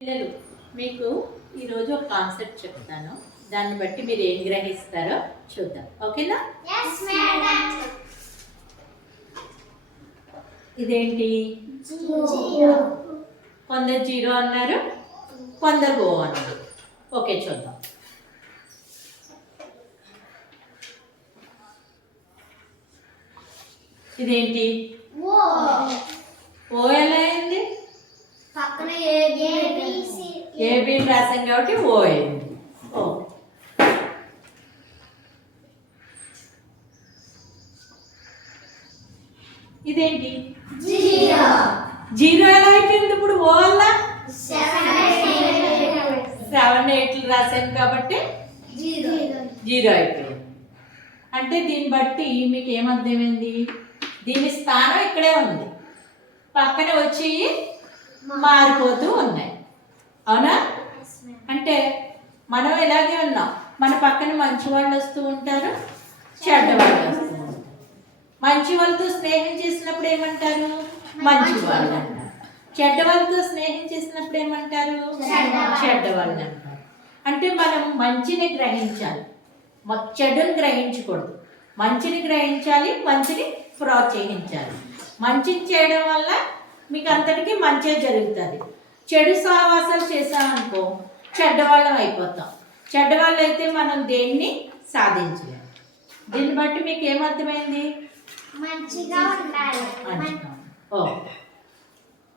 పిల్లలు మీకు ఈరోజు ఒక కాన్సెప్ట్ చెప్తాను. దాన్ని బట్టి మీరు ఏం గ్రహిస్తారో చూద్దాం. ఓకేనా? yes madam. ఇదేంటి? జీరో. కొందరు జీరో అన్నారు, కొందరు ఓ అన్నారు. ఓకే, చూద్దాం. ఇదేంటి? ఓ. ఓ ఎలా అయింది? పక్కన ఏబి రాసాం కాబట్టి ఓ అయింది. ఓ ఇదేంటి? జీరో. జీరో ఎలా అయిపోయింది ఇప్పుడు? ఓ వల్ల 7 8 రాసాను కాబట్టి జీరో అయిపోయింది. అంటే దీన్ని బట్టి మీకు ఏమర్థమైంది? దీని స్థానం ఇక్కడే ఉంది, పక్కన వచ్చి మారిపోతూ ఉన్నాయి. అవునా? అంటే మనం ఇలాగే ఉన్నాం. మన పక్కన మంచి వాళ్ళు వస్తూ ఉంటారు, చెడ్డ వాళ్ళు వస్తూ ఉంటారు. మంచి వాళ్ళతో స్నేహం చేసినప్పుడు ఏమంటారు? మంచి వాళ్ళు అంటారు. చెడ్డ వాళ్ళతో స్నేహం చేసినప్పుడు ఏమంటారు? చెడ్డ వాళ్ళు అంటారు. అంటే మనం మంచిని గ్రహించాలి, చెడుని గ్రహించకూడదు. మంచిని గ్రహించాలి, మంచిని ప్రోత్సహించాలి. మంచిని చేయడం వల్ల మీకు అంతటికీ మంచి జరుగుతుంది. చెడు సహవాసాలు చేసామనుకో చెడ్డవాళ్ళం అయిపోతాం. చెడ్డవాళ్ళు అయితే మనం దేన్ని సాధించలేము. దీన్ని బట్టి మీకు ఏమర్థమైంది? మంచిగా ఉండాలి. ఓకే.